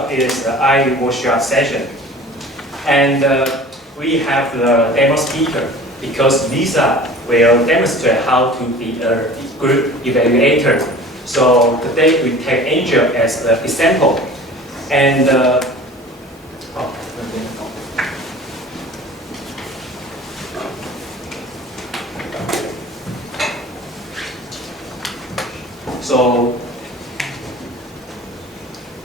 up is the I workshop session. And we have the demo speaker because Lisa will demonstrate how to be a group evaluator. So today we take Angel as the example. And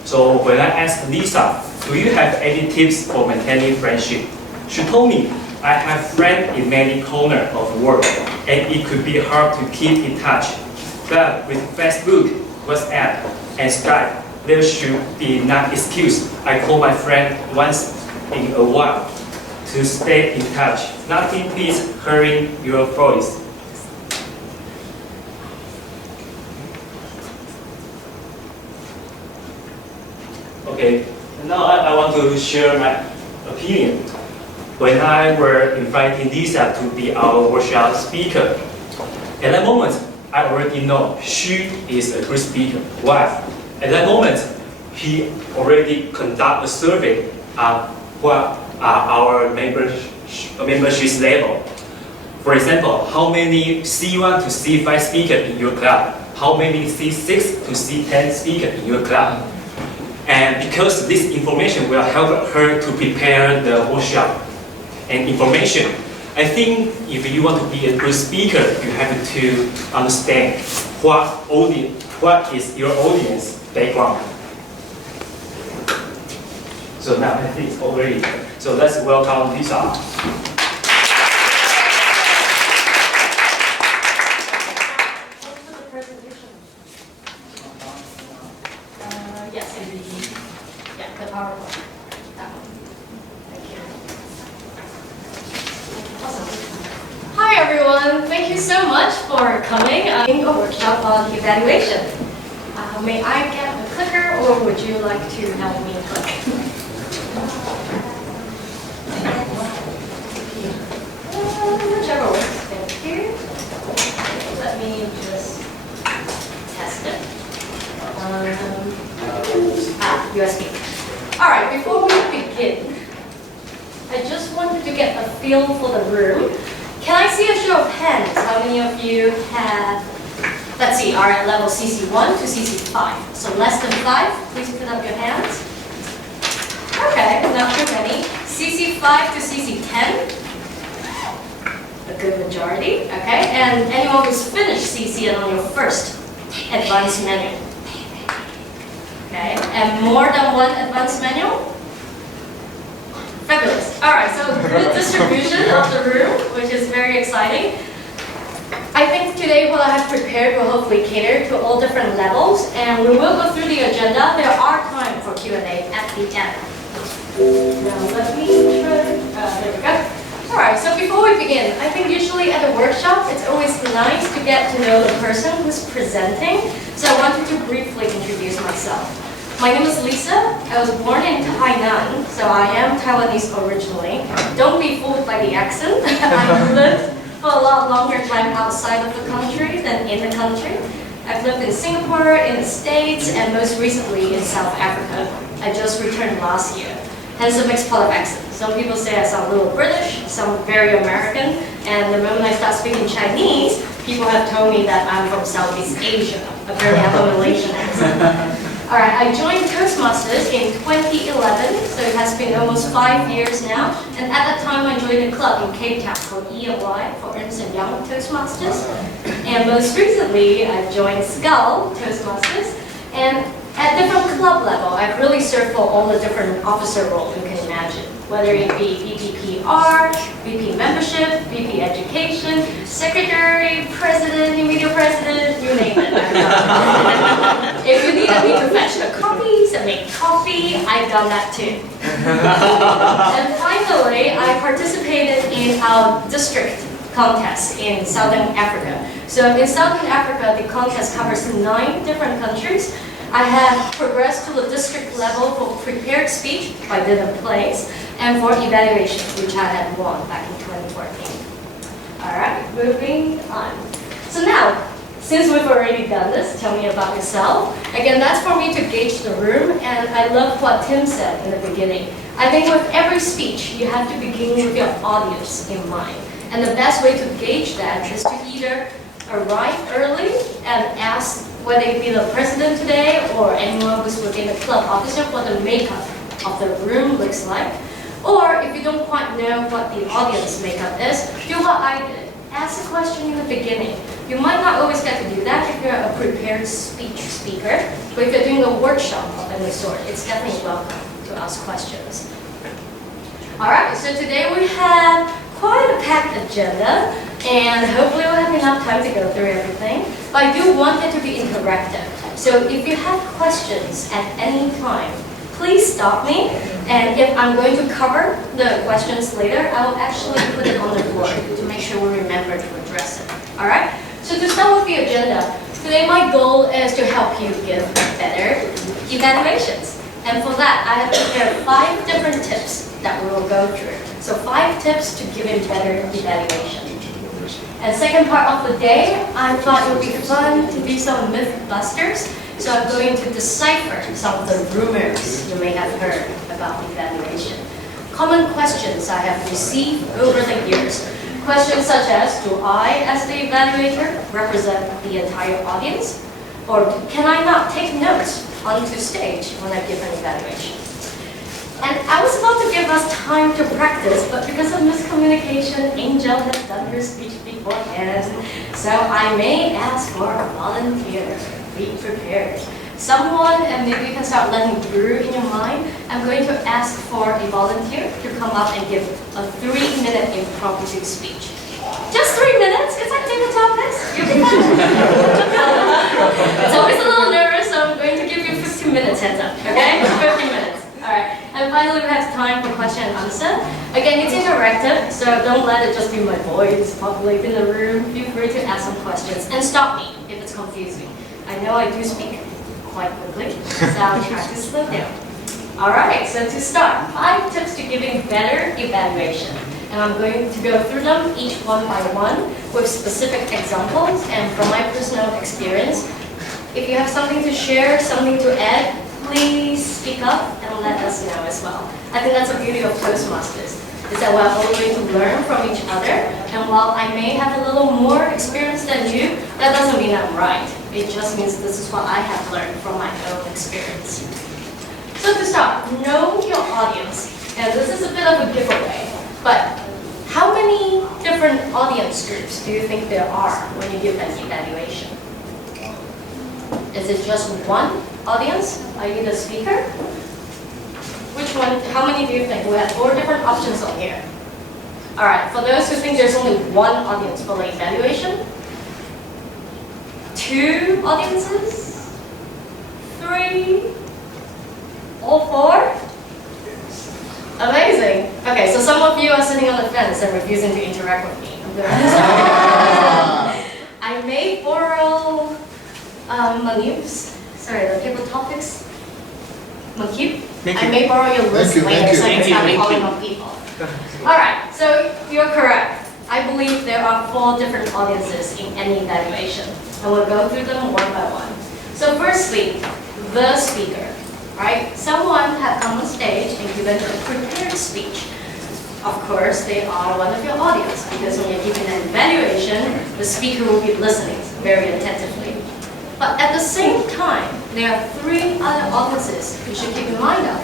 So when I asked Lisa, do you have any tips for maintaining friendship? She told me, I have friends in many corners of the world, and it could be hard to keep in touch. But with Facebook, WhatsApp, and Skype, there should be no excuse. I call my friend once in a while to stay in touch. Nothing beats hearing your voice. Okay, now I want to share my opinion. When I were inviting Lisa to be our workshop speaker, at that moment, I already know she is a good speaker. Why? At that moment, he already conduct a survey on what are our membership level. For example, how many C1 to C5 speakers in your club? How many C6 to C10 speakers in your club? And because this information will help her to prepare the workshop and information, I think if you want to be a good speaker, you have to understand what is your audience background. So now I think it's already. So let's welcome Lisa. The PowerPoint. That one. Thank you. Awesome. Hi everyone. Thank you so much for coming. I'm doing a workshop on evaluation. May I get a clicker, or would you like to help me click? Whichever works. Thank you. Let me just test it. USB. Alright, before we begin, I just wanted to get a feel for the room. Can I see a show of hands? How many of you have, let's see, are at level CC1 to CC5? So less than 5, please put up your hands. Okay, not too many. CC5 to CC10? A good majority, okay. And anyone who's finished CC and on your first advanced menu? Okay, and more than one advanced manual? Fabulous. All right, so good distribution of the room, which is very exciting. I think today what I have prepared will hopefully cater to all different levels, and we will go through the agenda. There are time for Q&A at the end. Now let me try, there we go. All right, so before we begin, I think usually at a workshop, it's always nice to get to know the person who's presenting. So I wanted to briefly introduce myself. My name is Lisa. I was born in Tainan, so I am Taiwanese originally. Don't be fooled by the accent. I've lived for a lot longer time outside of the country than in the country. I've lived in Singapore, in the States, and most recently in South Africa. I just returned last year. Hence a mixed pot of accent. Some people say I sound a little British, some very American, and the moment I start speaking Chinese, people have told me that I'm from Southeast Asia. Apparently I have a Malaysian accent. Alright, I joined Toastmasters in 2011, so it has been almost 5 years now. And at that time, I joined a club in Cape Town called EY, for Ernst & Young Toastmasters. And most recently, I joined Skull Toastmasters. And at different club level, I've really served for all the different officer roles you can imagine. Whether it be VP PR, VP membership, VP education, secretary, president, immediate president, you name it. If you needed me to fetch the copies and make coffee, I've done that too. And finally, I participated in our district contest in Southern Africa. So in Southern Africa, the contest covers 9 different countries. I have progressed to the district level for prepared speech, if I didn't place, and for evaluation, which I had won back in 2014. All right, moving on. So now, Since we've already done this, tell me about yourself. Again, that's for me to gauge the room, and I love what Tim said in the beginning. I think with every speech, you have to begin with your audience in mind. And the best way to gauge that is to either arrive early and ask whether it be the president today or anyone who's within the club officer what the makeup of the room looks like. Or if you don't quite know what the audience makeup is, do what I did. Ask a question in the beginning. You might not always get to do that if you're a prepared speaker, but if you're doing a workshop of any sort, it's definitely welcome to ask questions. All right, so today we have quite a packed agenda, and hopefully we'll have enough time to go through everything. But I do want it to be interactive. So if you have questions at any time, please stop me, and if I'm going to cover the questions later, I will actually put it on the board to make sure we remember to address it. All right? So to start with the agenda, today my goal is to help you give better evaluations. And for that, I have prepared 5 different tips that we will go through. So 5 tips to giving better evaluation. And second part of the day, I thought it would be fun to do some myth busters. So I'm going to decipher some of the rumors you may have heard about evaluation. Common questions I have received over the years. Questions such as, do I, as the evaluator, represent the entire audience? Or can I not take notes onto stage when I give an evaluation? And I was about to give us time to practice, but because of miscommunication, Angel has done her speech beforehand. So I may ask for a volunteer. Be prepared. Someone, and maybe you can start letting brew in your mind. I'm going to ask for a volunteer to come up and give a 3-minute impromptu speech. Just 3 minutes? It's like table topics. You'll be fine. It's always a little nervous, so I'm going to give you 15 minutes heads up, okay? 15 minutes. All right. And finally, we have time for question and answer. Again, it's interactive, so don't let it just be my voice populate in the room. Feel free to ask some questions and stop me if it's confusing. I know I do speak quite quickly, so I'll try to slow down. All right, so to start, 5 tips to giving better evaluation. And I'm going to go through them each one by one with specific examples and from my personal experience. If you have something to share, something to add, please speak up and let us know as well. I think that's the beauty of Toastmasters, is that we're all going to learn from each other. And while I may have a little more experience than you, that doesn't mean I'm right. It just means this is what I have learned from my own experience. So to start, know your audience. And this is a bit of a giveaway, but how many different audience groups do you think there are when you give an evaluation? Is it just one audience? Are you the speaker? Which one? How many do you think? We have 4 different options on here. All right, for those who think there's only one audience for the evaluation, 2 audiences, 3, all 4? Amazing. Okay, so some of you are sitting on the fence and refusing to interact with me. I may borrow Manub's, sorry, the table topics. Manub, I may borrow your list later so I can start calling on people. All right, so you're correct. I believe there are 4 different audiences in any evaluation, and we'll go through them one by one. So firstly, the speaker, right? Someone has come on stage and given a prepared speech. Of course, they are one of your audience, because when you're giving an evaluation, the speaker will be listening very attentively. But at the same time, there are 3 other audiences you should keep in mind of.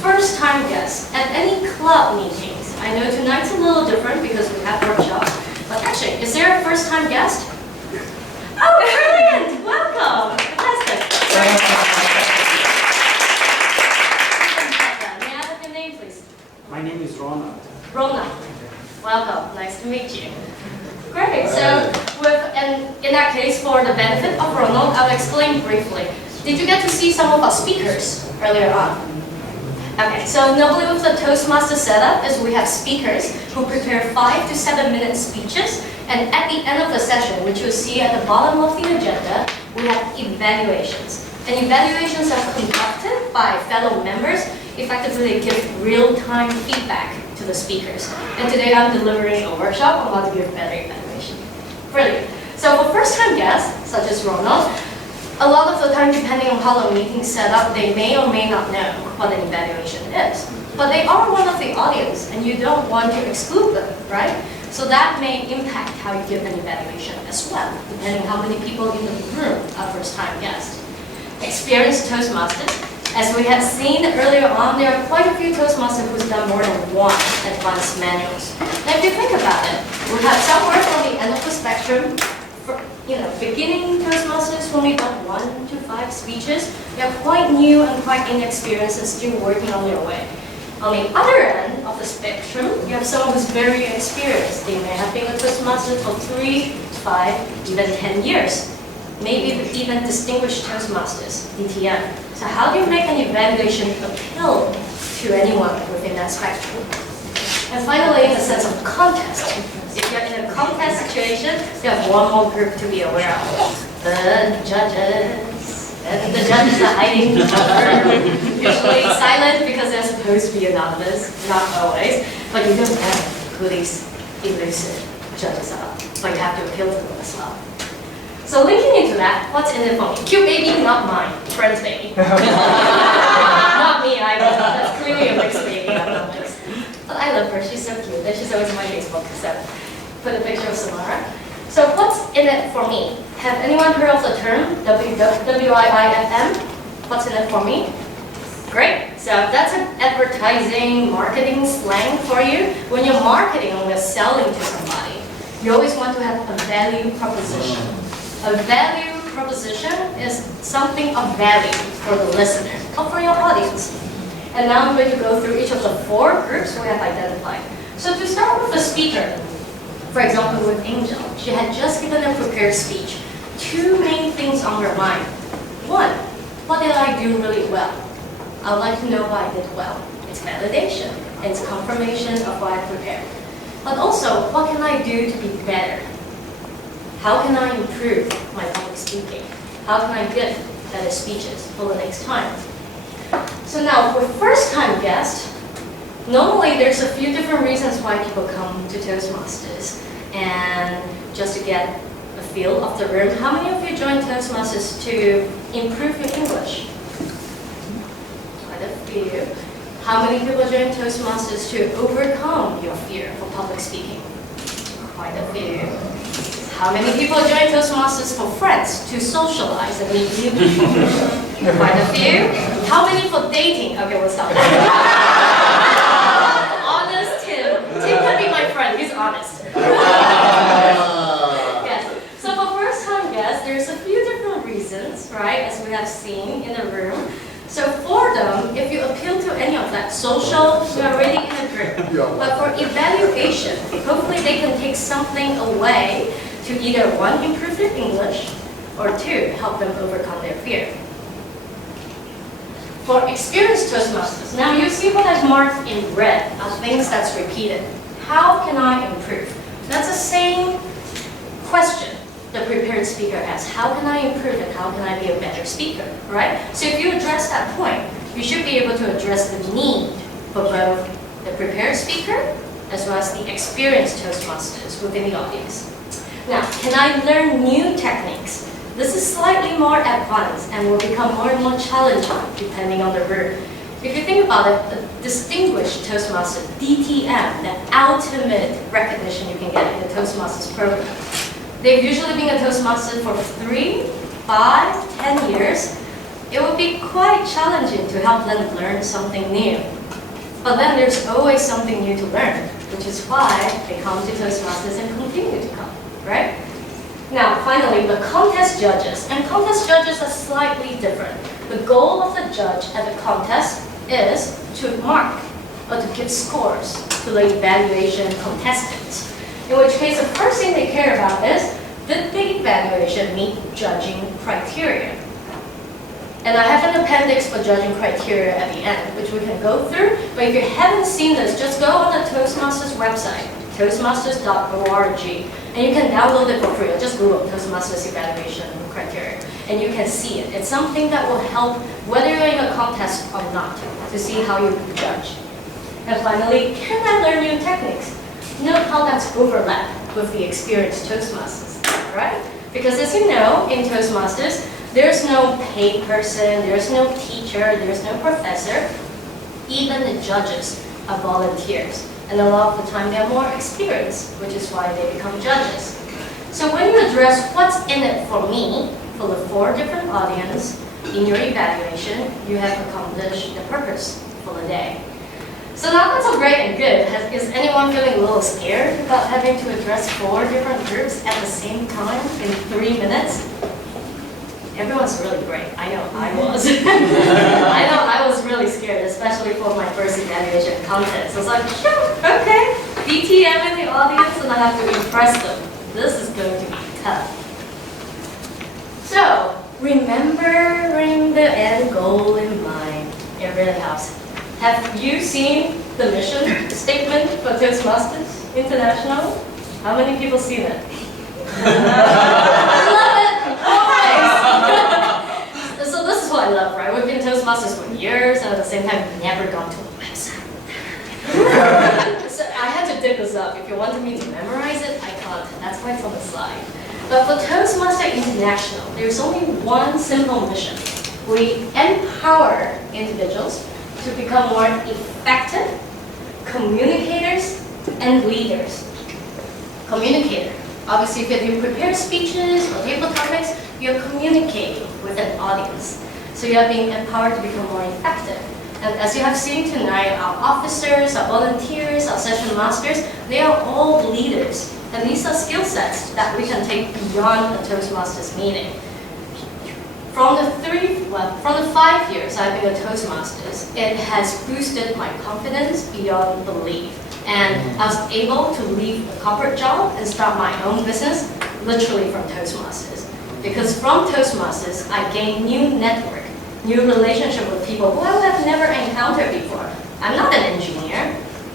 First-time guests at any club meetings. I know tonight's a little different because we have workshops, but actually, is there a first-time guest? Oh, brilliant! Welcome! Fantastic! May I have your name, please? My name is Ronald. Ronald. Welcome. Nice to meet you. Great. So, in that case, for the benefit of Ronald, I'll explain briefly. Did you get to see some of our speakers earlier on? Okay, so normally with the Toastmaster setup is we have speakers who prepare 5 to 7 minute speeches, and at the end of the session, which you'll see at the bottom of the agenda, we have evaluations. And evaluations are conducted by fellow members. Effectively, they give real-time feedback to the speakers. And today I'm delivering a workshop on how to give better evaluation. Brilliant. So for first-time guests, such as Ronald, a lot of the time, depending on how the meeting's set up, they may or may not know what an evaluation is. But they are one of the audience, and you don't want to exclude them, right? So that may impact how you give an evaluation as well, depending how many people in the room are first-time guests. Experienced Toastmasters, as we had seen earlier on, there are quite a few Toastmasters who's done more than one advanced manuals. And if you think about it, we have somewhere from the end of the spectrum, beginning Toastmasters who only done 1 to 5 speeches, they're quite new and quite inexperienced and still working on their way. On the other end of the spectrum, you have someone who's very experienced. They may have been a Toastmaster for 3, 5, even 10 years. Maybe even distinguished Toastmasters, DTM. So how do you make an evaluation appeal to anyone within that spectrum? And finally, the sense of contest. If you're in a contest situation, you have one more group to be aware of. The judges. And the judges are hiding, usually silent because they're supposed to be anonymous, not always. But you don't know who these elusive judges are, but you have to appeal to them as well. So linking into that, what's in it for me? Cute baby, not mine. Friend's baby. Not me either. That's clearly a mixed baby. I'm not mixed. But I love her. She's so cute. And she's always on my Facebook. So put a picture of Samara. So what's in it for me? Have anyone heard of the term WIIFM? What's in it for me? Great. So that's an advertising, marketing slang for you. When you're marketing or you're selling to somebody, you always want to have a value proposition. A value proposition is something of value for the listener or for your audience. And now I'm going to go through each of the 4 groups we have identified. So to start with the speaker, for example with Angel, she had just given a prepared speech. 2 main things on her mind. 1, what did I do really well? I would like to know why I did well. It's validation, it's confirmation of what I prepared. But also, what can I do to be better? How can I improve my public speaking? How can I give better speeches for the next time? So now, for first-time guests, normally there's a few different reasons why people come to Toastmasters. And just to get a feel of the room, how many of you joined Toastmasters to improve your English? Quite a few. How many people joined Toastmasters to overcome your fear for public speaking? Quite a few. How many people join Toastmasters for friends, to socialize and meet new people? Quite a few. How many for dating? Okay, we'll stop. Honest Tim. Tim can be my friend, he's honest. Yes. So for first-time guests, there's a few different reasons, right, as we have seen in the room. So for them, if you appeal to any of that, social, you're already in a group. But for evaluation, hopefully they can take something away to either 1, improve their English, or 2, help them overcome their fear. For experienced Toastmasters, now you see what I've marked in red are things that's repeated. How can I improve? That's the same question the prepared speaker asks. How can I improve and how can I be a better speaker, right? So if you address that point, you should be able to address the need for both the prepared speaker as well as the experienced Toastmasters within the audience. Now, can I learn new techniques? This is slightly more advanced and will become more and more challenging depending on the group. If you think about it, a distinguished Toastmaster, DTM, the ultimate recognition you can get in the Toastmasters program. They've usually been a Toastmaster for 3, 5, 10 years. It would be quite challenging to help them learn something new. But then there's always something new to learn, which is why they come to Toastmasters and continue to come, right? Now, finally, the contest judges. And contest judges are slightly different. The goal of the judge at the contest is to mark or to give scores to the evaluation contestants. In which case, the first thing they care about is, did the evaluation meet judging criteria? And I have an appendix for judging criteria at the end, which we can go through. But if you haven't seen this, just go on the Toastmasters website, toastmasters.org, and you can download it for free. Just Google Toastmasters evaluation criteria, and you can see it. It's something that will help whether you're in a contest or not, to see how you judge. And finally, can I learn new techniques? Note how that's overlapped with the experienced Toastmasters, right? Because as you know, in Toastmasters, there's no paid person, there's no teacher, there's no professor. Even the judges are volunteers. And a lot of the time they're more experienced, which is why they become judges. So when you address what's in it for me, for the 4 different audience in your evaluation, you have accomplished the purpose for the day. So now that's all great and good. Is anyone feeling a little scared about having to address 4 different groups at the same time in 3 minutes? Everyone's really great. I know I was. I know I was really scared, especially for my first evaluation contest. I was like, sure, okay, BTM in the audience, and I have to impress them. This is going to be tough. So, remembering the end goal in mind, it really helps. Have you seen the mission statement for Toastmasters International? How many people seen it? I love it! Always! So this is what I love, right? We've been Toastmasters for years, and at the same time, never gone to a website. So I had to dig this up. If you wanted me to memorize it, I can't. That's why it's on the slide. But for Toastmasters International, there's only one simple mission. We empower individuals to become more effective communicators and leaders. Communicator. Obviously, if you prepare speeches or table topics, you're communicating with an audience. So you're being empowered to become more effective. And as you have seen tonight, our officers, our volunteers, our session masters, they are all leaders. And these are skill sets that we can take beyond a Toastmasters meeting. From the 5 years I've been a Toastmasters, it has boosted my confidence beyond belief. And I was able to leave a corporate job and start my own business literally from Toastmasters. Because from Toastmasters, I gained new network, new relationship with people who I would have never encountered before. I'm not an engineer.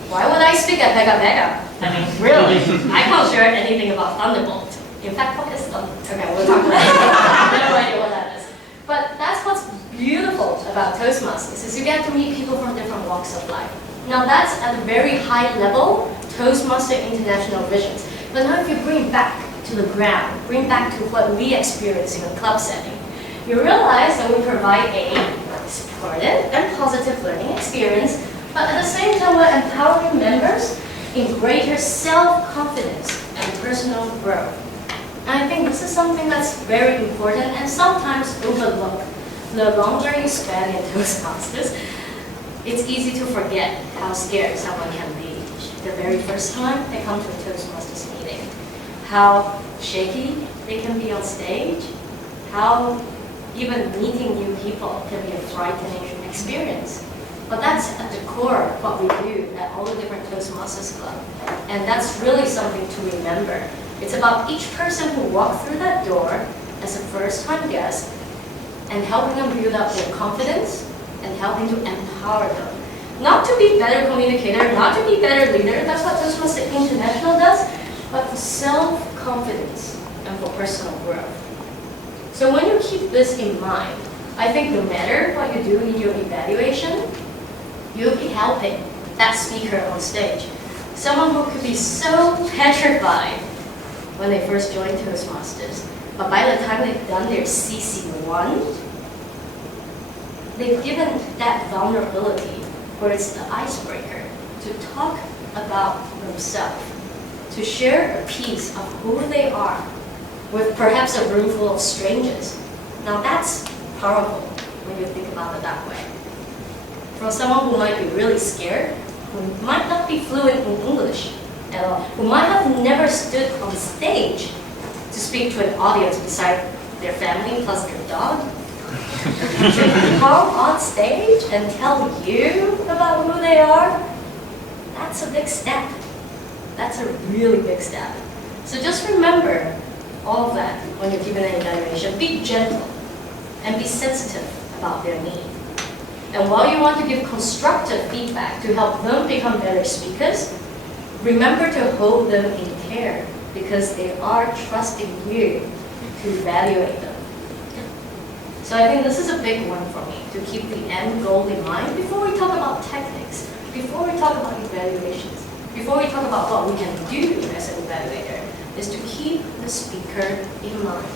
Why would I speak at Vega Vega? I mean, really, I can't share anything about Thunderbolt. In fact, what is Thunderbolt? Okay, we'll talk about it. I have no idea what that is. But that's what's beautiful about Toastmasters, is you get to meet people from different walks of life. Now that's at a very high level, Toastmasters International visions. But now if you bring back to the ground, bring back to what we experience in a club setting, you realize that we provide a supportive and positive learning experience, but at the same time we're empowering members in greater self-confidence and personal growth. And I think this is something that's very important and sometimes overlooked. The longer you spend in Toastmasters, it's easy to forget how scared someone can be the very first time they come to a Toastmasters meeting. How shaky they can be on stage, how even meeting new people can be a frightening experience. But that's at the core of what we do at all the different Toastmasters Club. And that's really something to remember. It's about each person who walked through that door as a first-time guest and helping them build up their confidence and helping to empower them. Not to be better communicator, not to be better leader, that's what Toastmasters International does, but for self-confidence and for personal growth. So when you keep this in mind, I think no matter what you do in your evaluation, you'll be helping that speaker on stage. Someone who could be so petrified when they first joined Toastmasters, but by the time they've done their CC1, they've given that vulnerability where it's the icebreaker to talk about themselves, to share a piece of who they are with perhaps a room full of strangers. Now that's powerful when you think about it that way. For someone who might be really scared, who might not be fluent in English at all, who might have never stood on stage to speak to an audience beside their family plus their dog, to come on stage and tell you about who they are, that's a big step. That's a really big step. So just remember all of that when you're giving an evaluation. Be gentle and be sensitive about their need. And while you want to give constructive feedback to help them become better speakers, remember to hold them in care because they are trusting you to evaluate them. So I think this is a big one for me, to keep the end goal in mind before we talk about techniques, before we talk about evaluations, before we talk about what we can do as an evaluator. is to keep the speaker in mind.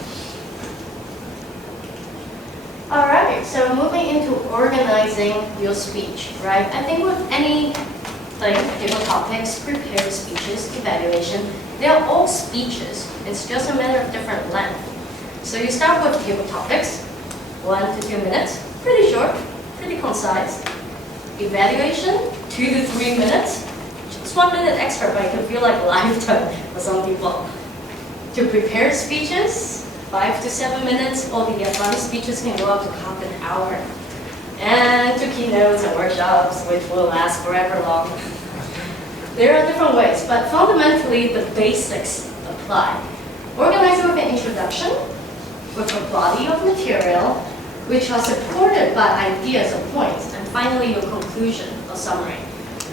Alright, so moving into organizing your speech, right? I think with any table topics, prepared speeches, evaluation, they are all speeches. It's just a matter of different length. So you start with table topics, 1 to 2 minutes, pretty short, pretty concise. Evaluation, 2 to 3 minutes, just 1 minute extra, but it can feel like a lifetime for some people. To prepare speeches, 5 to 7 minutes, or the advanced speeches can go up to half an hour. And to keynotes and workshops, which will last forever long. There are different ways, but fundamentally the basics apply. Organize with an introduction, with a body of material, which are supported by ideas or points, and finally your conclusion or summary.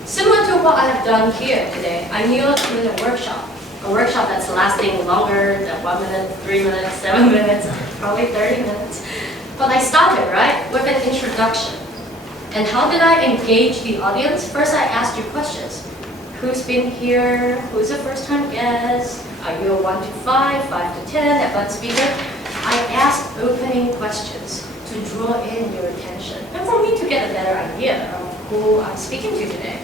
Similar to what I have done here today, I knew I was doing a workshop that's lasting longer than 1 minute, 3 minutes, 7 minutes, probably 30 minutes. But I started, right, with an introduction. And how did I engage the audience? First, I asked you questions. Who's been here? Who's a first-time guest? Are you a 1 to 5, 5 to 10, advanced speaker? I asked opening questions to draw in your attention and for me to get a better idea of who I'm speaking to today.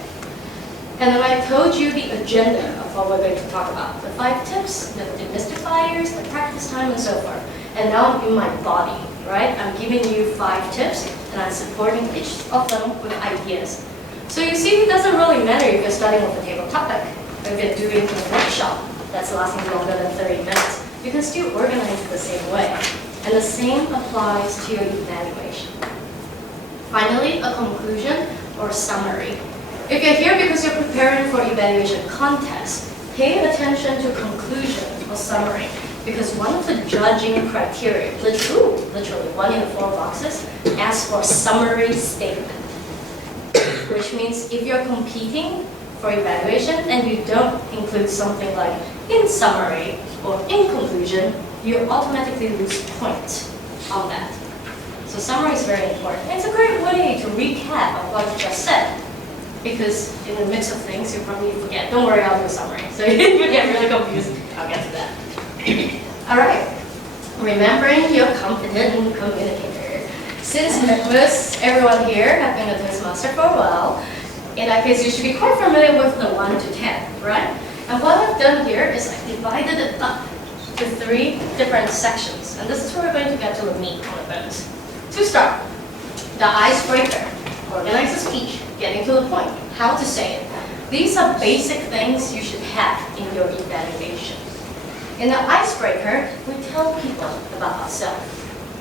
And then I told you the agenda of what we're going to talk about. The 5 tips, the demystifiers, the practice time, and so forth. And now I'm in my body, right? I'm giving you 5 tips, and I'm supporting each of them with ideas. So you see, it doesn't really matter if you're starting with a table topic, or if you're doing a workshop that's lasting longer than 30 minutes. You can still organize it the same way. And the same applies to your evaluation. Finally, a conclusion or summary. If you're here because you're preparing for evaluation contest, pay attention to conclusion or summary, because one of the judging criteria, literally 1 in the 4 boxes, asks for summary statement. Which means if you're competing for evaluation and you don't include something like in summary or in conclusion, you automatically lose points on that. So summary is very important. It's a great way to recap of what you just said. Because in the mix of things, you probably forget. Don't worry, I'll do a summary. So if you get really confused, I'll get to that. All right. Remembering you're confident communicator. Since most everyone here have been a Toastmaster for a while, in that case, you should be quite familiar with the 1 to 10, right? And what I've done here is I've divided it up to 3 different sections. And this is where we're going to get to the meat on the bones. To start, the icebreaker. Organize the speech, getting to the point, how to say it. These are basic things you should have in your evaluation. In the icebreaker, we tell people about ourselves.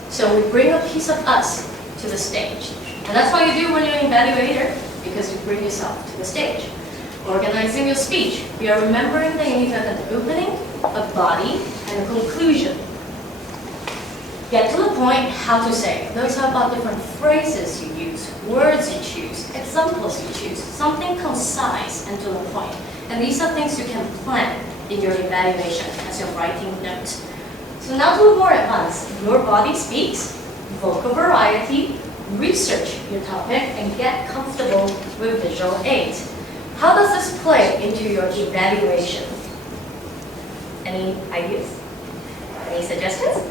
So we bring a piece of us to the stage. And that's what you do when you're an evaluator, because you bring yourself to the stage. Organizing your speech, you are remembering that you need to have an opening, a body, and a conclusion. Get to the point, how to say it. Those are about different phrases you use, words you choose, examples you choose, something concise and to the point. And these are things you can plan in your evaluation as you're writing notes. So now to a more advanced, your body speaks, vocal variety, research your topic, and get comfortable with visual aids. How does this play into your evaluation? Any ideas? Any suggestions?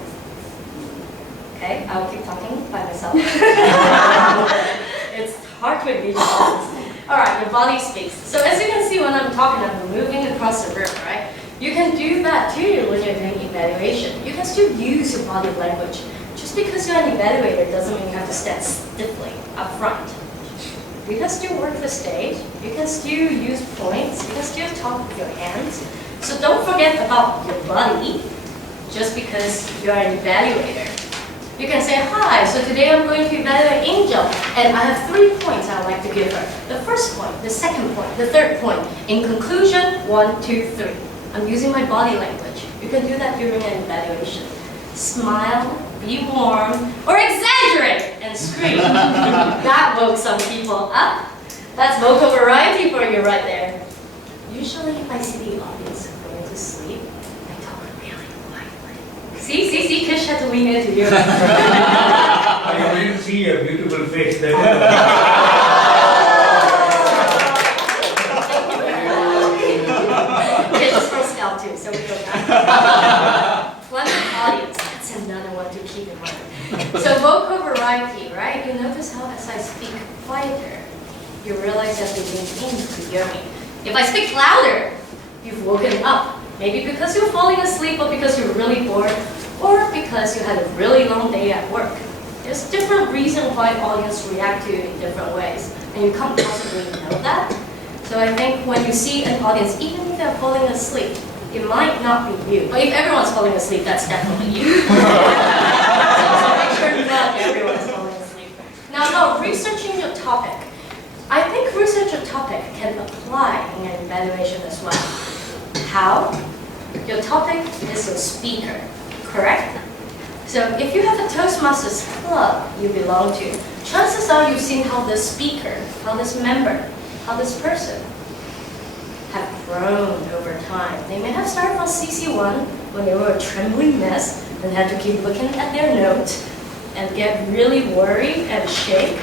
Okay, I'll keep talking by myself. It's hard to visualize. All right, your body speaks. So as you can see when I'm talking, I'm moving across the room, right? You can do that too when you're doing evaluation. You can still use your body language. Just because you're an evaluator doesn't mean you have to stand stiffly up front. You can still work the stage. You can still use points. You can still talk with your hands. So don't forget about your body just because you're an evaluator. You can say, hi, so today I'm going to evaluate Angel, and I have 3 points I would like to give her. The first point, the second point, the third point. In conclusion, 1, 2, 3. I'm using my body language. You can do that during an evaluation. Smile, be warm, or exaggerate and scream. That woke some people up. That's vocal variety for you right there. Usually if I see the audience going to sleep, I talk really quietly. See, Kish had to lean into you. I will see a beautiful face. Kish is from Scout too, so we go back. as I speak quieter, you realize that they lean in to hear me. If I speak louder, you've woken up. Maybe because you're falling asleep, or because you're really bored, or because you had a really long day at work. There's different reasons why audience react to you in different ways, and you can't possibly know that. So I think when you see an audience, even if they're falling asleep, it might not be you. But if everyone's falling asleep, that's definitely you. So make sure not everyone's falling asleep. Now about researching your topic. I think research a topic can apply in an evaluation as well. How? Your topic is your speaker, correct? So if you have a Toastmasters club you belong to, chances are you've seen how this speaker, how this member, how this person have grown over time. They may have started from CC1 when they were a trembling mess and had to keep looking at their notes and get really worried and shake,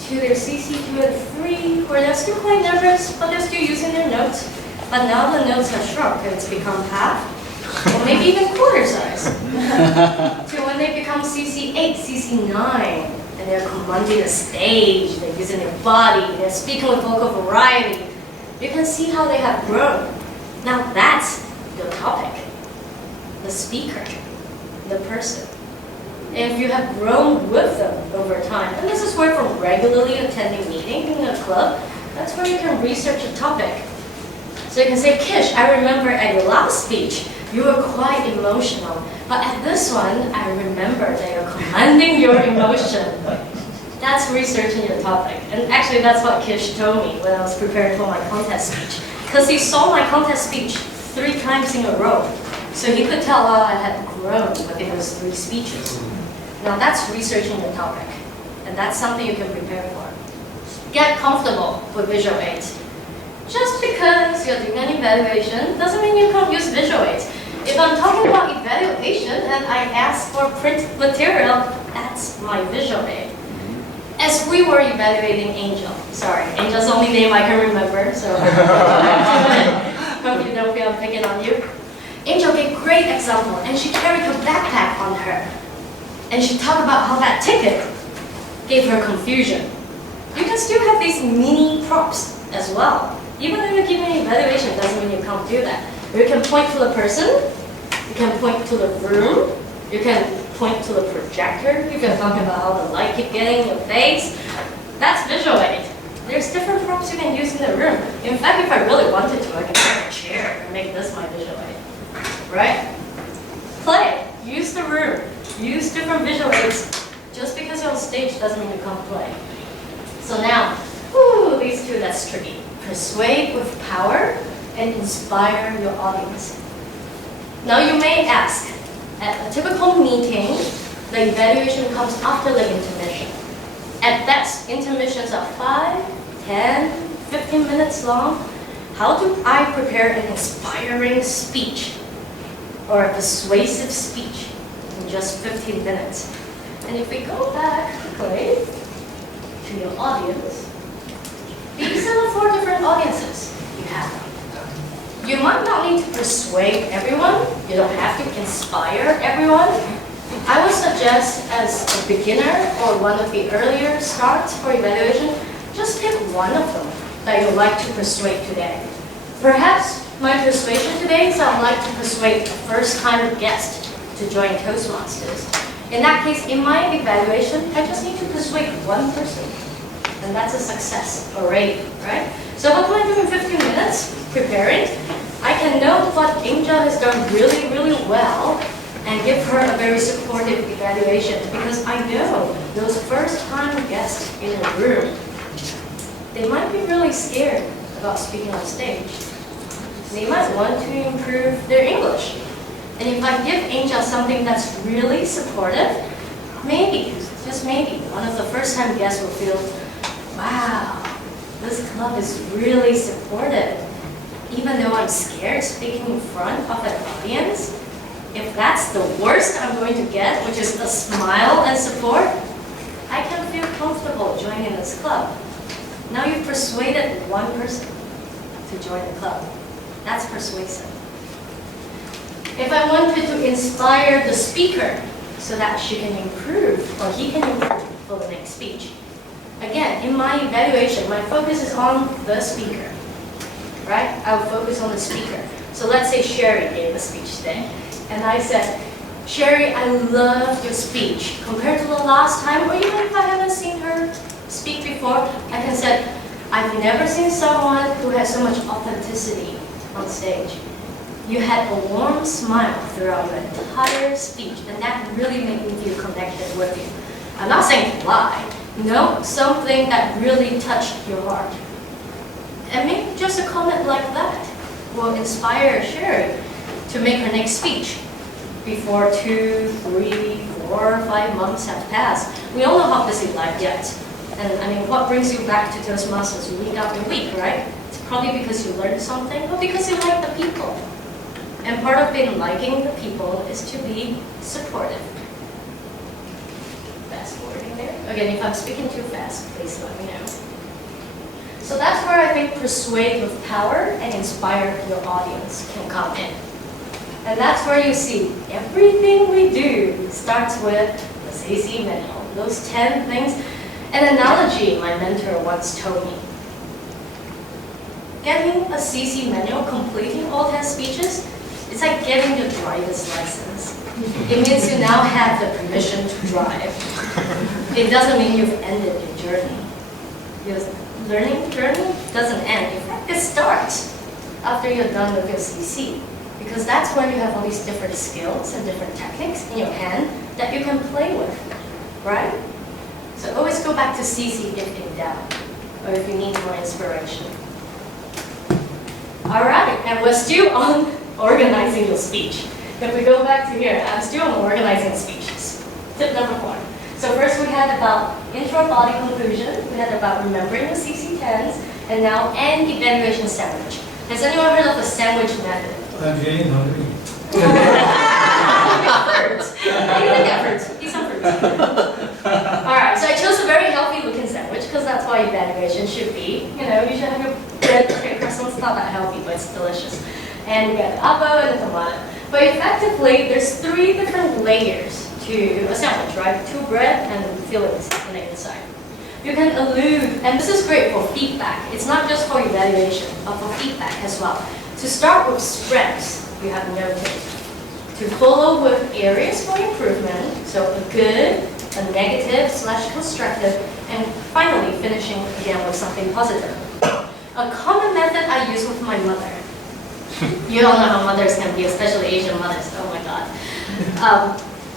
to their CC2 and 3 where they're still quite nervous but they're still using their notes. But now the notes have shrunk and it's become half, or maybe even quarter size. To when they become CC8, CC9, and they're commanding the stage, they're using their body, they're speaking with vocal variety. You can see how they have grown. Now that's your topic, the speaker, the person. If you have grown with them over time, and this is where from regularly attending meetings in a club, that's where you can research a topic. So you can say, Kish, I remember at your last speech, you were quite emotional. But at this one, I remember that you're commanding your emotion. That's researching your topic. And actually, that's what Kish told me when I was preparing for my contest speech. Because he saw my contest speech 3 times in a row. So he could tell how I had grown within those 3 speeches. Now that's researching your topic. And that's something you can prepare for. Get comfortable with visual aids. Just because you're doing an evaluation doesn't mean you can't use visual aids. If I'm talking about evaluation and I ask for print material, that's my visual aid. As we were evaluating Angel, sorry, Angel's the only name I can remember, so hope you don't feel I'm picking on you. Angel gave a great example, and she carried her backpack on her. And she talked about how that ticket gave her confusion. You can still have these mini props as well. Even though you're giving an evaluation, doesn't mean you can't do that. You can point to the person, you can point to the room, you can point to the projector, you can talk about how the light keeps getting in your face. That's visual aid. There's different props you can use in the room. In fact, if I really wanted to, I can grab a chair and make this my visual aid. Right? Play. Use the room. Use different visual aids. Just because you're on stage doesn't mean you can't play. So now, these 2, that's tricky. Persuade with power and inspire your audience. Now you may ask, at a typical meeting, the evaluation comes after the intermission. At best, intermissions are 5, 10, 15 minutes long. How do I prepare an inspiring speech or a persuasive speech in just 15 minutes? And if we go back quickly to your audience, these are the 4 different audiences you have. You might not need to persuade everyone. You don't have to inspire everyone. I would suggest as a beginner or one of the earlier starts for evaluation, just pick one of them that you'd like to persuade today. Perhaps my persuasion today is I'd like to persuade a first-time guest to join Toastmasters. In that case, in my evaluation, I just need to persuade one person. And that's a success already, right? So what can I do in 15 minutes? Preparing. I can note what Angel has done really, really well and give her a very supportive evaluation because I know those first-time guests in a room, they might be really scared about speaking on stage. They might want to improve their English. And if I give Angel something that's really supportive, maybe, just maybe, one of the first-time guests will feel, wow, this club is really supportive. Even though I'm scared speaking in front of an audience, if that's the worst I'm going to get, which is a smile and support, I can feel comfortable joining this club. Now you've persuaded one person to join the club. That's persuasive. If I wanted to inspire the speaker so that she can improve or he can improve for the next speech, Again, in my evaluation, my focus is on the speaker, right? I'll focus on the speaker. So let's say Sherry gave a speech today, and I said, Sherry, I love your speech. Compared to the last time, or even if I haven't seen her speak before, I can say, I've never seen someone who has so much authenticity on stage. You had a warm smile throughout your entire speech, and that really made me feel connected with you. I'm not saying to lie, no, something that really touched your heart. And maybe just a comment like that will inspire Sherry to make her next speech before 2, 3, 4, 5 months have passed. We all know how busy life gets. And I mean, what brings you back to Toastmasters week after week, right? It's probably because you learned something, or because you like the people. And part of being liking the people is to be supportive. Fast forwarding there. Again, if I'm speaking too fast, please let me know. So that's where I think persuade with power and inspire your audience can come in. And that's where you see everything we do starts with the CC manual. Those 10 things. An analogy my mentor once told me. Getting a CC manual, completing all 10 speeches, it's like getting your driver's license. It means you now have the permission to drive. It doesn't mean you've ended your journey. Your learning journey doesn't end. In fact, it starts after you're done with your CC. Because that's when you have all these different skills and different techniques in your hand that you can play with, right? So always go back to CC if in doubt, or if you need more inspiration. All right, and we're still on organizing your speech. If we go back to here, I'm still on organizing speeches. Tip number 1. So first we had about intro, body, conclusion. We had about remembering the CC10s, and now an evaluation sandwich. Has anyone heard of the sandwich method? I'm getting hungry. Eat some fruit. Alright, so I chose a very healthy looking sandwich because that's why evaluation should be. You know, you should have your bread, okay, croissant's not that healthy, but it's delicious. And we got the apple and the tomato. But effectively, there's 3 different layers to a sandwich, right? 2 bread and fillings on the inside. You can allude, and this is great for feedback. It's not just for evaluation, but for feedback as well. To start with strengths, you have noted. To follow with areas for improvement, so a good, a negative / constructive, and finally finishing again with something positive. A common method I use with my mother. You all know how mothers can be, especially Asian mothers. Oh my God.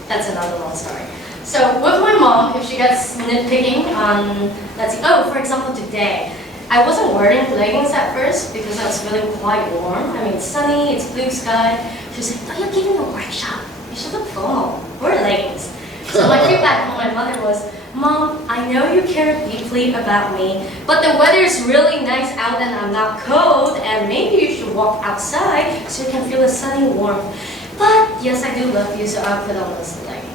That's another long story. So with my mom, if she gets nitpicking on, let's see, for example, today, I wasn't wearing leggings at first because I was feeling quite warm. I mean, it's sunny, it's blue sky. She said, but you're giving a workshop. You should look formal. Wear leggings. So my feedback from my mother was, Mom, I know you care deeply about me, but the weather is really nice out and I'm not cold, and maybe you should walk outside so you can feel the sunny warmth. But yes, I do love you, so I'll put on those leggings.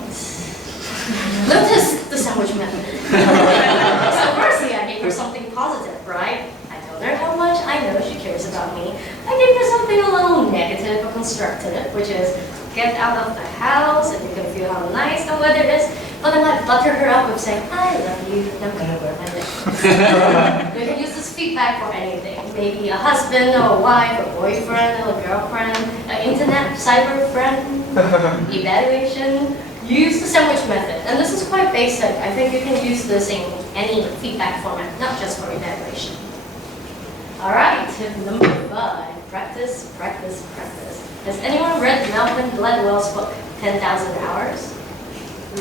Notice the sandwich method. So firstly, I gave her something positive, right? I told her how much I know she cares about me. I gave her something a little negative or constructive, which is get out of the house and you can feel how nice the weather is. But then I butter her up with saying, I love you, and I'm going to wear my leggings. You can use this feedback for anything. Maybe a husband or a wife, a boyfriend or a girlfriend, an internet cyber friend, evaluation. Use the sandwich method. And this is quite basic. I think you can use this in any feedback format, not just for evaluation. All right, tip number 5, practice, practice, practice. Has anyone read Malcolm Gladwell's book, 10,000 Hours?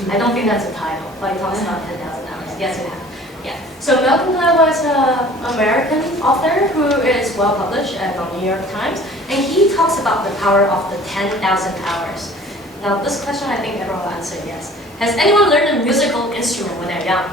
I don't think that's a title, but it talks about 10,000 hours. Yes, you have. Yeah. So Malcolm Gladwell is an American author who is well published at the New York Times, and he talks about the power of the 10,000 hours. Now, this question I think everyone will answer yes. Has anyone learned a musical instrument when they're young?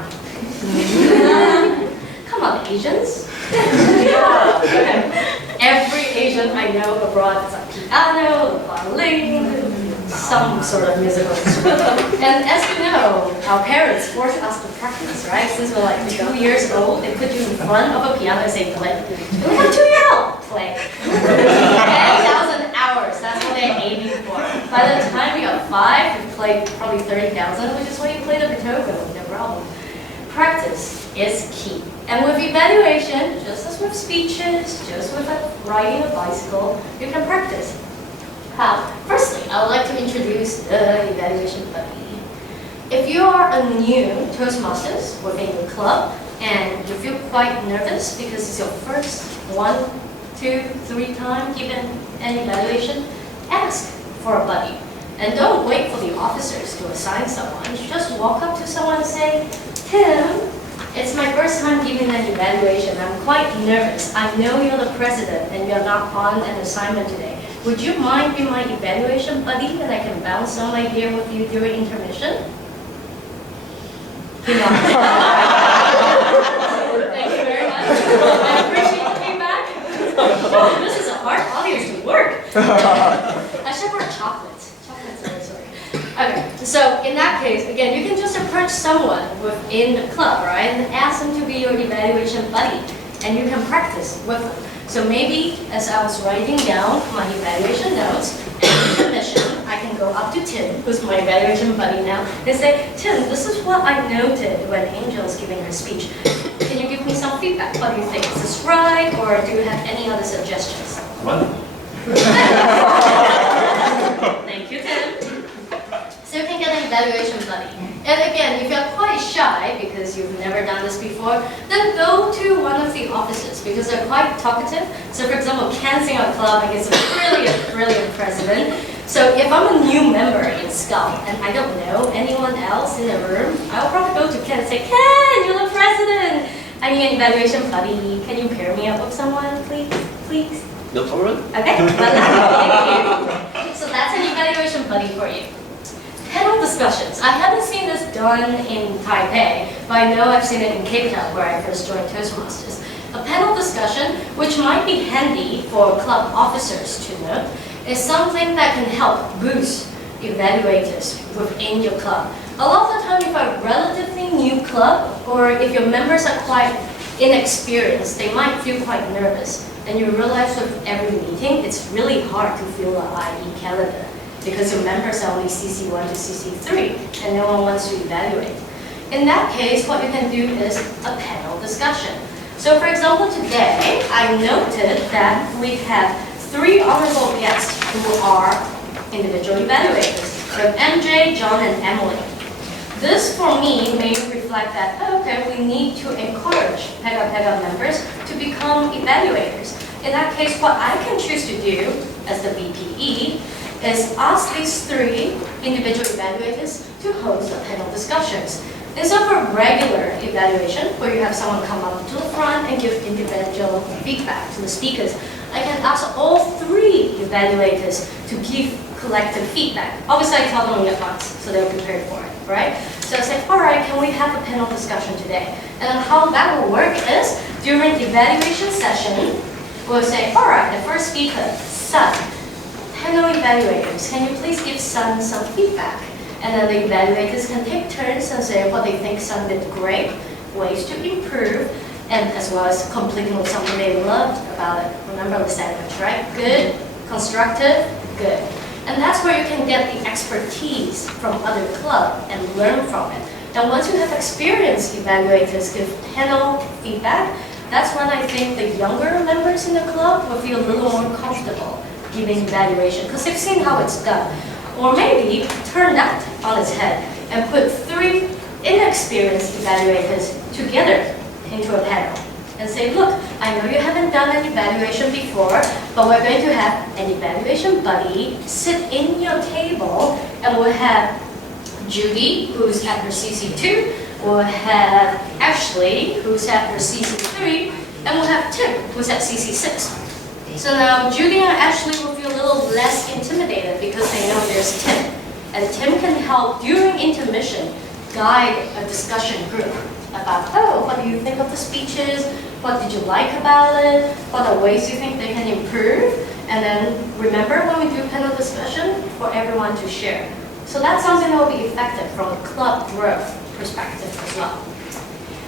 Come on, Asians. Yeah. Okay. Every Asian I know abroad has a piano, a violin, some sort of musical instrument. And as you know, our parents force us to practice, right? Since we're like 2 years old, they put you in front of a piano and say, play. And we're like, 2-year-old, play. 10,000 hours, that's what they're aiming for. By the time we got 5, we played probably 30,000, which is what you play the Beethoven, no problem. practice is key. And with evaluation, just as with speeches, just with riding a bicycle, you can practice. How? Firstly, I would like to introduce the evaluation buddy. If you are a new Toastmasters within your club and you feel quite nervous because it's your first 1, 2, 3 time given an evaluation, ask for a buddy. And don't wait for the officers to assign someone. Just walk up to someone and say, Tim, it's my first time giving an evaluation. I'm quite nervous. I know you're the president and you're not on an assignment today. Would you mind being my evaluation buddy and I can bounce some idea with you during intermission? You know. Thank you very much. I appreciate the feedback. Oh, this is a hard audience to work. I should bring chocolates. Sorry. Okay, so in that case, again, you can just approach someone within the club, right, and ask them to be your evaluation buddy, and you can practice with them. So maybe as I was writing down my evaluation notes and intermission, I can go up to Tim, who's my evaluation buddy now, and say, Tim, this is what I noted when Angel is giving her speech. Can you give me some feedback? What do you think? Is this right, or do you have any other suggestions? Wonderful. Thank you, Tim. So you can get an evaluation buddy. And again, if you're quite shy because you've never done this before, then go to one of the offices because they're quite talkative. So for example, Ken's in our club and he's a brilliant president. So if I'm a new member in Scout and I don't know anyone else in the room, I'll probably go to Ken and say, Ken, you're the president. I need an evaluation buddy. Can you pair me up with someone, please? No problem. Okay, thank you. So that's an evaluation buddy for you. Panel discussions. I haven't seen this done in Taipei, but I know I've seen it in Cape Town where I first joined Toastmasters. A panel discussion, which might be handy for club officers to know, is something that can help boost evaluators within your club. A lot of the time, if you're a relatively new club, or if your members are quite inexperienced, they might feel quite nervous. And you realize with every meeting, it's really hard to fill an IE calendar because your members are only CC1 to CC3, and no one wants to evaluate. In that case, what you can do is a panel discussion. So for example, today, I noted that we have 3 honorable guests who are individual evaluators. So MJ, John, and Emily. This, for me, may reflect that, oh, okay, we need to encourage Pega members to become evaluators. In that case, what I can choose to do as the VPE is ask these 3 individual evaluators to host a panel discussions. Instead of a regular evaluation, where you have someone come up to the front and give individual feedback to the speakers, I can ask all 3 evaluators to give collective feedback. Obviously, I tell them in advance, so they're prepared for it, right? So I say, all right, can we have a panel discussion today? And then how that will work is, during the evaluation session, we'll say, all right, the first speaker, Sun. Panel evaluators, can you please give Sun some feedback? And then the evaluators can take turns and say what they think Sun did great, ways to improve, and as well as completing with something they loved about it. Remember the sandwich, right? Good, constructive, good. And that's where you can get the expertise from other clubs and learn from it. And once you have experienced evaluators give panel feedback, that's when I think the younger members in the club will feel a little more comfortable giving evaluation because they've seen how it's done. Or maybe turn that on its head and put 3 inexperienced evaluators together into a panel and say, look, I know you haven't done an evaluation before, but we're going to have an evaluation buddy sit in your table, and we'll have Judy, who's at her CC2, we'll have Ashley, who's at her CC3, and we'll have Tim, who's at CC6. So now Judy and Ashley will feel a little less intimidated because they know there's Tim. And Tim can help during intermission guide a discussion group about, oh, what do you think of the speeches? What did you like about it? What are ways you think they can improve? And then remember when we do panel discussion, for everyone to share. So that's something that will be effective from a club growth perspective as well.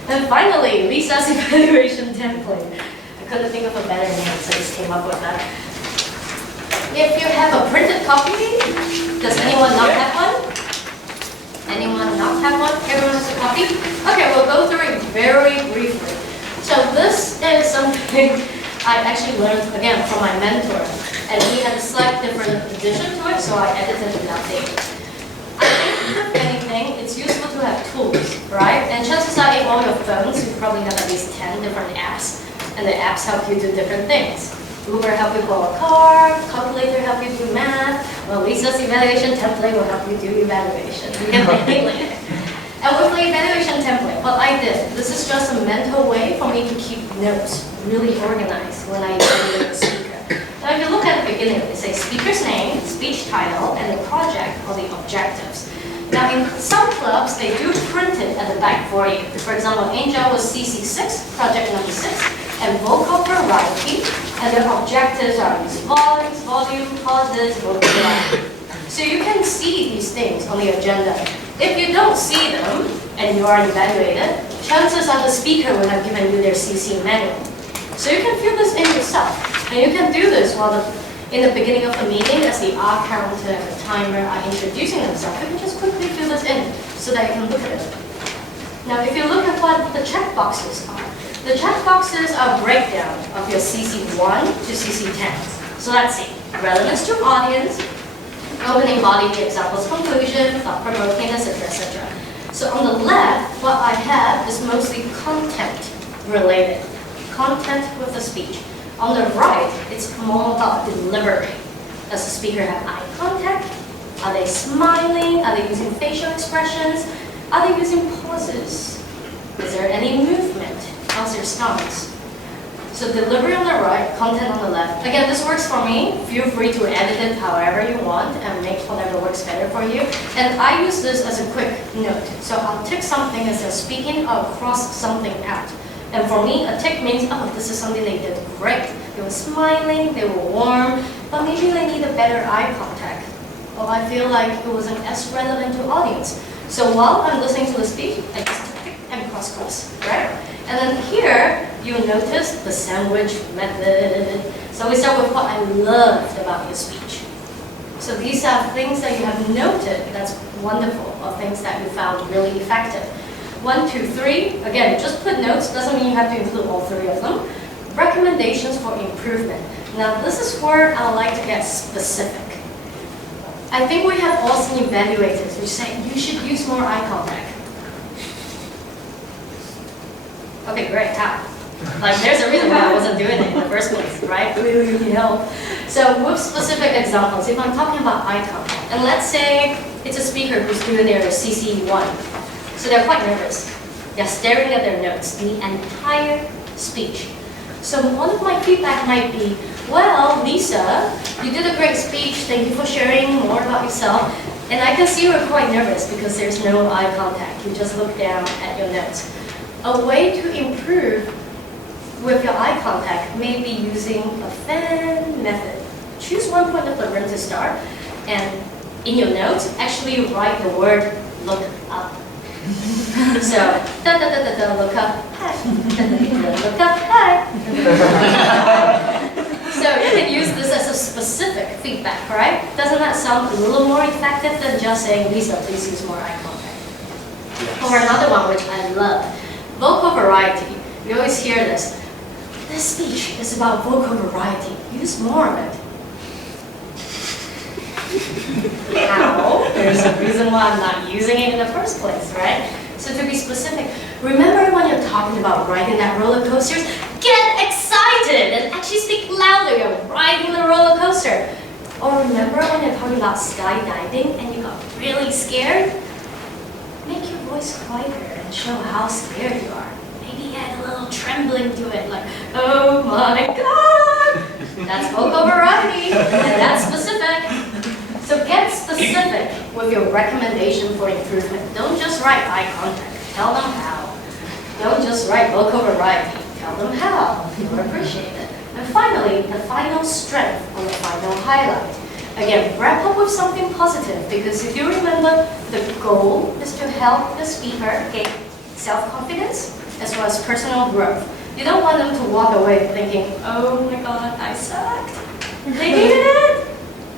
And finally, Lisa's evaluation template. I couldn't think of a better name, so I just came up with that. If you have a printed copy, does anyone not have one? Anyone not have one? Everyone has a copy? Okay, we'll go through it very briefly. So this is something I actually learned, again, from my mentor. And he had a slight different addition to it, so I edited and updated. I think, if anything, it's useful to have tools, right? And chances are, in all your phones, you probably have at least 10 different apps. And the apps help you do different things. Uber help you call a car, calculator help you do math, well, Lisa's evaluation template will help you do evaluation. You can think later. And with the evaluation template, what I did, this is just a mental way for me to keep notes really organized when I evaluate the speaker. Now if you look at the beginning, it says speaker's name, speech title, and the project or the objectives. Now in some clubs, they do print it at the back for you. For example, Angel was CC6, project number 6, and vocal variety, and their objectives are use volume, pauses, vocal variety. So you can see these things on the agenda. If you don't see them, and you are evaluated, chances are the speaker will have given you their CC manual. So you can fill this in yourself, and you can do this while in the beginning of the meeting, as the R counter and the timer are introducing themselves, you can just quickly fill this in so that you can look at it. Now, if you look at what the check boxes are, the check boxes are a breakdown of your CC1 to CC10. So let's see, relevance to audience, opening body, examples, conclusion, thought provoking, etc., etc. So on the left, what I have is mostly content related, content with the speech. On the right, it's more about delivery. Does the speaker have eye contact? Are they smiling? Are they using facial expressions? Are they using pauses? Is there any movement? How's their stance? So delivery on the right, content on the left. Again, this works for me. Feel free to edit it however you want and make whatever works better for you. And I use this as a quick note. So I'll tick something as they're speaking, I'll cross something out. And for me, a tick means, oh, this is something they did great. They were smiling, they were warm, but maybe they need a better eye contact. Or I feel like it wasn't as relevant to audience. So while I'm listening to the speech, I just tick and cross, right? And then here, you'll notice the sandwich method. So we start with what I loved about your speech. So these are things that you have noted that's wonderful, or things that you found really effective. 1, 2, 3, again, just put notes, doesn't mean you have to include all 3 of them. Recommendations for improvement. Now this is where I like to get specific. I think we have all seen evaluators who say you should use more eye contact. Okay, great, how? Like there's a reason why I wasn't doing it in the first place, right? Really need help. So with specific examples, if I'm talking about eye contact, and let's say it's a speaker who's doing their CC1. So they're quite nervous. They're staring at their notes the entire speech. So one of my feedback might be, well, Lisa, you did a great speech. Thank you for sharing more about yourself. And I can see you're quite nervous because there's no eye contact. You just look down at your notes. A way to improve with your eye contact may be using a fan method. Choose one point of the room to start, and in your notes, actually write the word look up. So, look up, hi. Look up, hi. So you can use this as a specific feedback, right? Doesn't that sound a little more effective than just saying, Lisa, please use more eye contact? Yes. Or another one, which I love, vocal variety. We always hear this. This speech is about vocal variety. Use more of it. How? There's a reason why I'm not using it in the first place, right? So to be specific, remember when you're talking about riding that roller coasters? Get excited and actually speak louder. You're riding the roller coaster. Or remember when you're talking about skydiving and you got really scared? Make your voice quieter and show how scared you are. Maybe add a little trembling to it, like, oh my God! That's vocal variety, and that's specific. So get specific with your recommendation for improvement. Don't just write eye contact, tell them how. Don't just write vocal variety, tell them how. You'll appreciate it. And finally, the final strength or the final highlight. Again, wrap up with something positive, because if you remember, the goal is to help the speaker gain self-confidence as well as personal growth. You don't want them to walk away thinking, oh my God, I sucked. They needed it.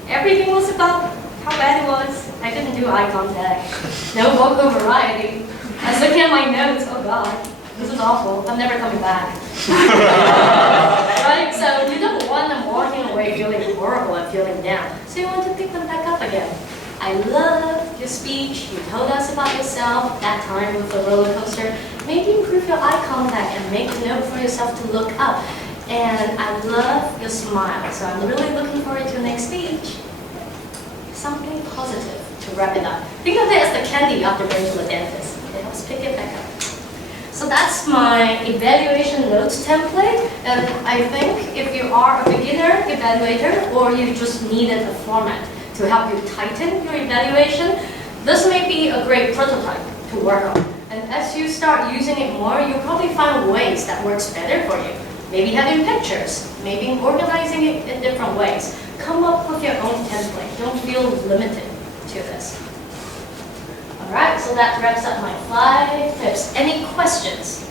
Everything was about how bad it was. I couldn't do eye contact. No vocal variety. I was looking at my notes. Oh God, this is awful. I'm never coming back. Right? So you don't want them walking away feeling horrible and feeling down. So you want to pick them back up again. I love your speech. You told us about yourself that time with the roller coaster. Maybe improve your eye contact and make a note for yourself to look up. And I love your smile. So I'm really looking forward to your next speech. Something positive to wrap it up. Think of it as the candy after going to the dentist. It helps pick it back up. So that's my evaluation notes template. And I think if you are a beginner evaluator or you just needed a format to help you tighten your evaluation, this may be a great prototype to work on. And as you start using it more, you'll probably find ways that works better for you. Maybe having pictures, maybe organizing it in different ways. Come up with your own template. Don't feel limited to this. All right, so that wraps up my 5 tips. Any questions?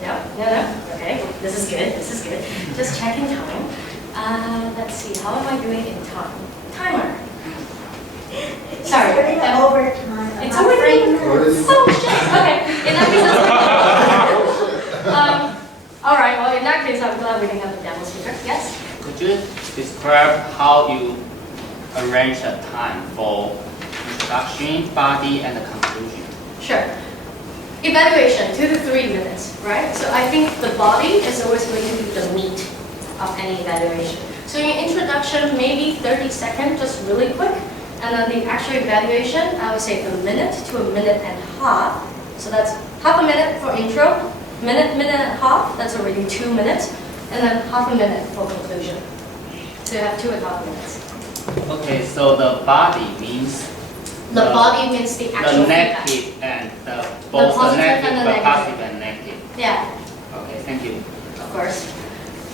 No? Okay, this is good, Just checking time. Let's see, how am I doing in time? Timer. Sorry. It's already over time. It's already over. Oh, shit. Okay. In that case, all right. Well, in that case, I'm glad we didn't have the demo speaker. Yes? Could you describe how you arrange the time for introduction, body, and the conclusion? Sure. Evaluation, 2 to 3 minutes, right? So I think the body is always going to be the meat of any evaluation. So your introduction, maybe 30 seconds, just really quick. And then the actual evaluation, I would say a minute to a minute and a half. So that's half a minute for intro, minute and a half, that's already 2 minutes. And then half a minute for conclusion. So you have 2.5 minutes. Okay, so the body means The body means the actual the feedback. negative and both the positive negative, and the the negative. positive and negative. Yeah. Okay, thank you. Of course.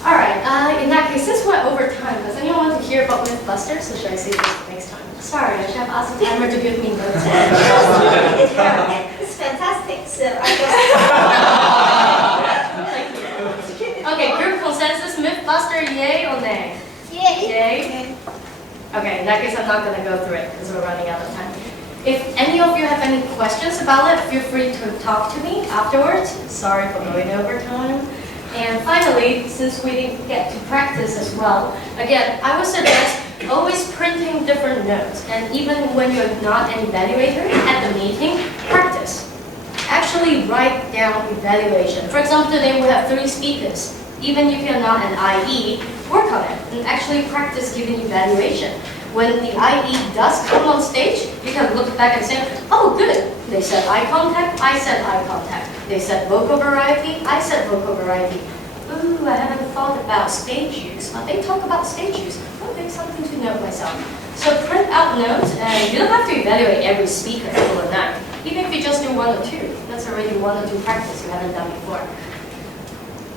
All right, in that case, since we're over time, does anyone want to hear about Mythbusters, or should I save this for next time? Sorry, I should have asked the timer to give me notes. It's fantastic, so I guess. Thank you. Okay, group consensus, Mythbuster, yay or nay? Yay. Yay? Okay, in that case, I'm not going to go through it because we're running out of time. If any of you have any questions about it, feel free to talk to me afterwards. Sorry for going over time. And finally, since we didn't get to practice as well, again, I would suggest always printing different notes. And even when you're not an evaluator, at the meeting, practice. Actually write down evaluation. For example, today we have 3 speakers. Even if you're not an IE, work on it and actually practice giving evaluation. When the IE does come on stage, you can look back and say, oh good, they said eye contact, I said eye contact. They said vocal variety, I said vocal variety. Ooh, I haven't thought about stage use, but they talk about stage use. Okay, something to note myself. So print out notes, and you don't have to evaluate every speaker overnight. Even if you just do 1 or 2, that's already 1 or 2 practice you haven't done before.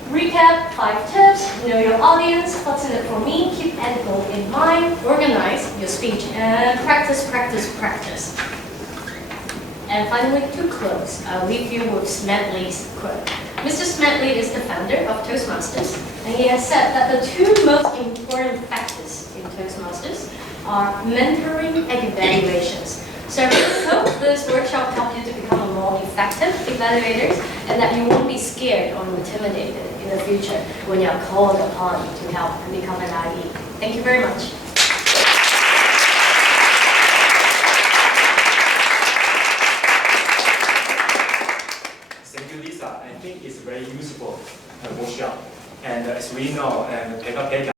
Recap, 5 tips, know your audience, what's in it for me, keep end goal in mind, organize your speech, and practice, practice, practice. And finally, to close, I'll leave you with Smedley's quote. Mr. Smedley is the founder of Toastmasters, and he has said that the 2 most important factors in Toastmasters are mentoring and evaluations. So I really hope this workshop helped you to become a more effective evaluators and that you won't be scared or intimidated in the future when you're called upon to help and become an IE. Thank you very much. Thank you, Lisa. I think it's very useful workshop. And as we know, Pekka